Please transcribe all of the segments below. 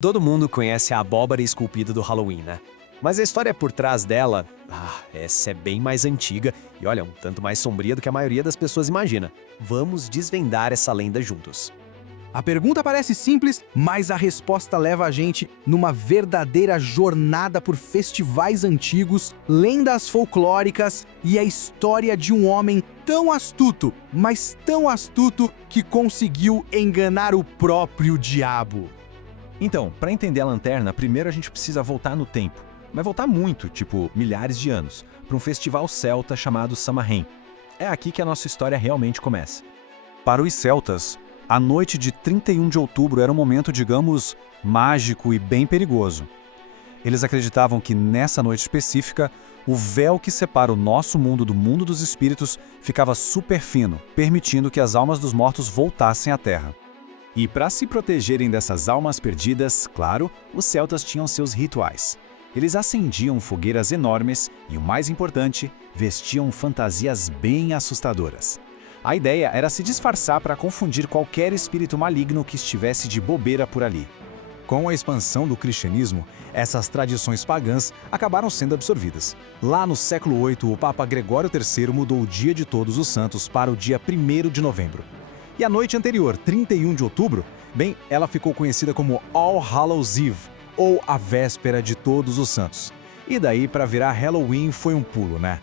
Todo mundo conhece a abóbora esculpida do Halloween, né? Mas a história por trás dela, essa é bem mais antiga e olha, um tanto mais sombria do que a maioria das pessoas imagina. Vamos desvendar essa lenda juntos. A pergunta parece simples, mas a resposta leva a gente numa verdadeira jornada por festivais antigos, lendas folclóricas e a história de um homem tão astuto, mas tão astuto que conseguiu enganar o próprio diabo. Então, para entender a lanterna, primeiro a gente precisa voltar no tempo. Mas voltar muito, tipo milhares de anos, para um festival celta chamado Samhain. É aqui que a nossa história realmente começa. Para os celtas, a noite de 31 de outubro era um momento, digamos, mágico e bem perigoso. Eles acreditavam que nessa noite específica, o véu que separa o nosso mundo do mundo dos espíritos ficava super fino, permitindo que as almas dos mortos voltassem à Terra. E para se protegerem dessas almas perdidas, claro, os celtas tinham seus rituais. Eles acendiam fogueiras enormes e, o mais importante, vestiam fantasias bem assustadoras. A ideia era se disfarçar para confundir qualquer espírito maligno que estivesse de bobeira por ali. Com a expansão do cristianismo, essas tradições pagãs acabaram sendo absorvidas. Lá no século VIII, o Papa Gregório III mudou o Dia de Todos os Santos para o dia 1º de novembro. E a noite anterior, 31 de outubro, ela ficou conhecida como All Hallows Eve, ou a véspera de Todos os Santos. E daí para virar Halloween foi um pulo, né?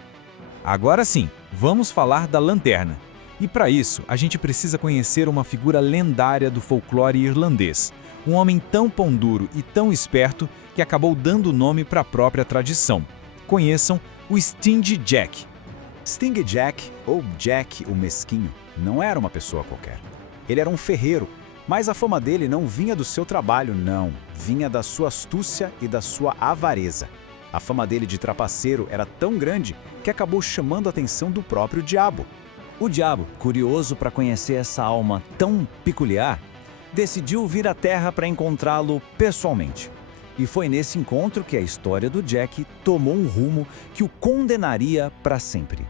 Agora sim, vamos falar da lanterna. E para isso, a gente precisa conhecer uma figura lendária do folclore irlandês. Um homem tão pão duro e tão esperto que acabou dando nome para a própria tradição. Conheçam o Stingy Jack. Stingy Jack, ou Jack o Mesquinho, não era uma pessoa qualquer. Ele era um ferreiro, mas a fama dele não vinha do seu trabalho, não. Vinha da sua astúcia e da sua avareza. A fama dele de trapaceiro era tão grande que acabou chamando a atenção do próprio diabo. O diabo, curioso para conhecer essa alma tão peculiar, decidiu vir à Terra para encontrá-lo pessoalmente. E foi nesse encontro que a história do Jack tomou um rumo que o condenaria para sempre.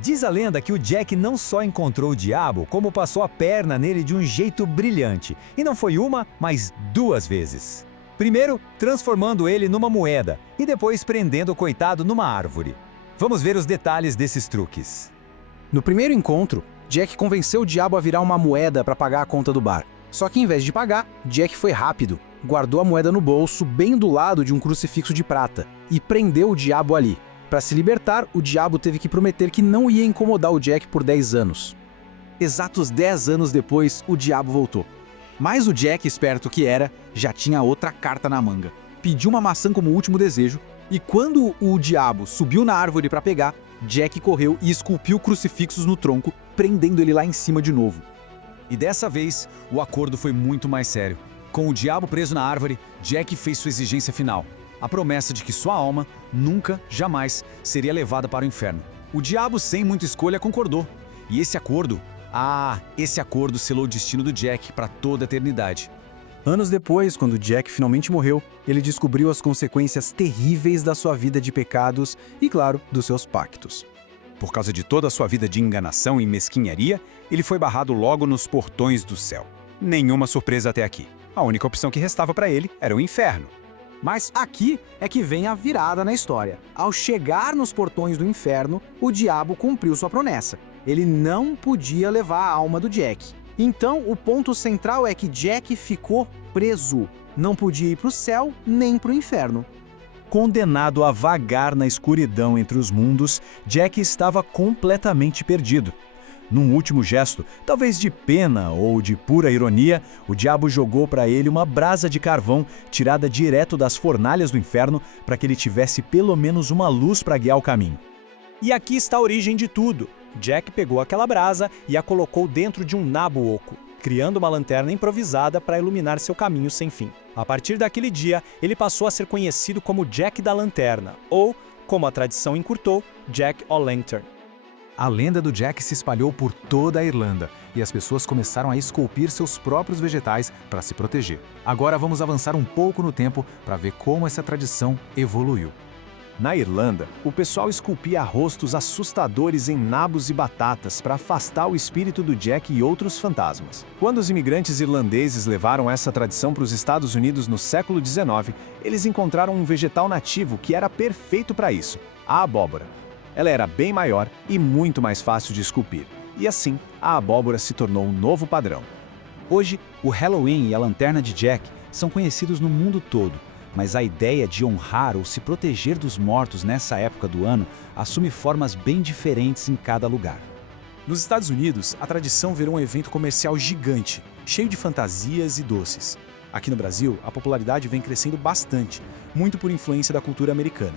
Diz a lenda que o Jack não só encontrou o diabo, como passou a perna nele de um jeito brilhante. E não foi uma, mas 2 vezes. Primeiro, transformando ele numa moeda e depois prendendo o coitado numa árvore. Vamos ver os detalhes desses truques. No primeiro encontro, Jack convenceu o diabo a virar uma moeda para pagar a conta do bar. Só que em vez de pagar, Jack foi rápido, guardou a moeda no bolso bem do lado de um crucifixo de prata e prendeu o diabo ali. Para se libertar, o diabo teve que prometer que não ia incomodar o Jack por 10 anos. Exatos 10 anos depois, o diabo voltou. Mas o Jack, esperto que era, já tinha outra carta na manga. Pediu uma maçã como último desejo, e quando o diabo subiu na árvore para pegar, Jack correu e esculpiu crucifixos no tronco, prendendo ele lá em cima de novo. E dessa vez, o acordo foi muito mais sério. Com o diabo preso na árvore, Jack fez sua exigência final. A promessa de que sua alma nunca, jamais, seria levada para o inferno. O diabo, sem muita escolha, concordou. E esse acordo selou o destino do Jack para toda a eternidade. Anos depois, quando Jack finalmente morreu, ele descobriu as consequências terríveis da sua vida de pecados e, claro, dos seus pactos. Por causa de toda a sua vida de enganação e mesquinharia, ele foi barrado logo nos portões do céu. Nenhuma surpresa até aqui. A única opção que restava para ele era o inferno. Mas aqui é que vem a virada na história. Ao chegar nos portões do inferno, o diabo cumpriu sua promessa. Ele não podia levar a alma do Jack. Então, o ponto central é que Jack ficou preso. Não podia ir para o céu nem para o inferno. Condenado a vagar na escuridão entre os mundos, Jack estava completamente perdido. Num último gesto, talvez de pena ou de pura ironia, o diabo jogou para ele uma brasa de carvão tirada direto das fornalhas do inferno para que ele tivesse pelo menos uma luz para guiar o caminho. E aqui está a origem de tudo. Jack pegou aquela brasa e a colocou dentro de um nabo oco, criando uma lanterna improvisada para iluminar seu caminho sem fim. A partir daquele dia, ele passou a ser conhecido como Jack da Lanterna, ou, como a tradição encurtou, Jack O'Lantern. A lenda do Jack se espalhou por toda a Irlanda e as pessoas começaram a esculpir seus próprios vegetais para se proteger. Agora vamos avançar um pouco no tempo para ver como essa tradição evoluiu. Na Irlanda, o pessoal esculpia rostos assustadores em nabos e batatas para afastar o espírito do Jack e outros fantasmas. Quando os imigrantes irlandeses levaram essa tradição para os Estados Unidos no século XIX, eles encontraram um vegetal nativo que era perfeito para isso, a abóbora. Ela era bem maior e muito mais fácil de esculpir. E assim, a abóbora se tornou um novo padrão. Hoje, o Halloween e a lanterna de Jack são conhecidos no mundo todo, mas a ideia de honrar ou se proteger dos mortos nessa época do ano assume formas bem diferentes em cada lugar. Nos Estados Unidos, a tradição virou um evento comercial gigante, cheio de fantasias e doces. Aqui no Brasil, a popularidade vem crescendo bastante, muito por influência da cultura americana.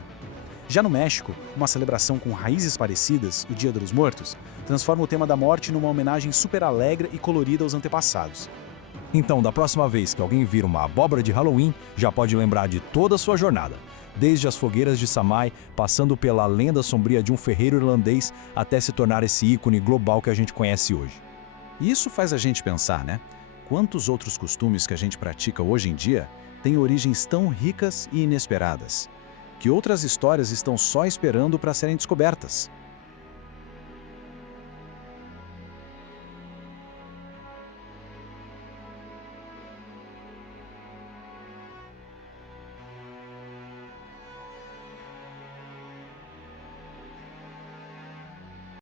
Já no México, uma celebração com raízes parecidas, o Dia dos Mortos, transforma o tema da morte numa homenagem super alegre e colorida aos antepassados. Então, da próxima vez que alguém vir uma abóbora de Halloween, já pode lembrar de toda a sua jornada. Desde as fogueiras de Samhain, passando pela lenda sombria de um ferreiro irlandês, até se tornar esse ícone global que a gente conhece hoje. E isso faz a gente pensar, né? Quantos outros costumes que a gente pratica hoje em dia têm origens tão ricas e inesperadas, que outras histórias estão só esperando para serem descobertas?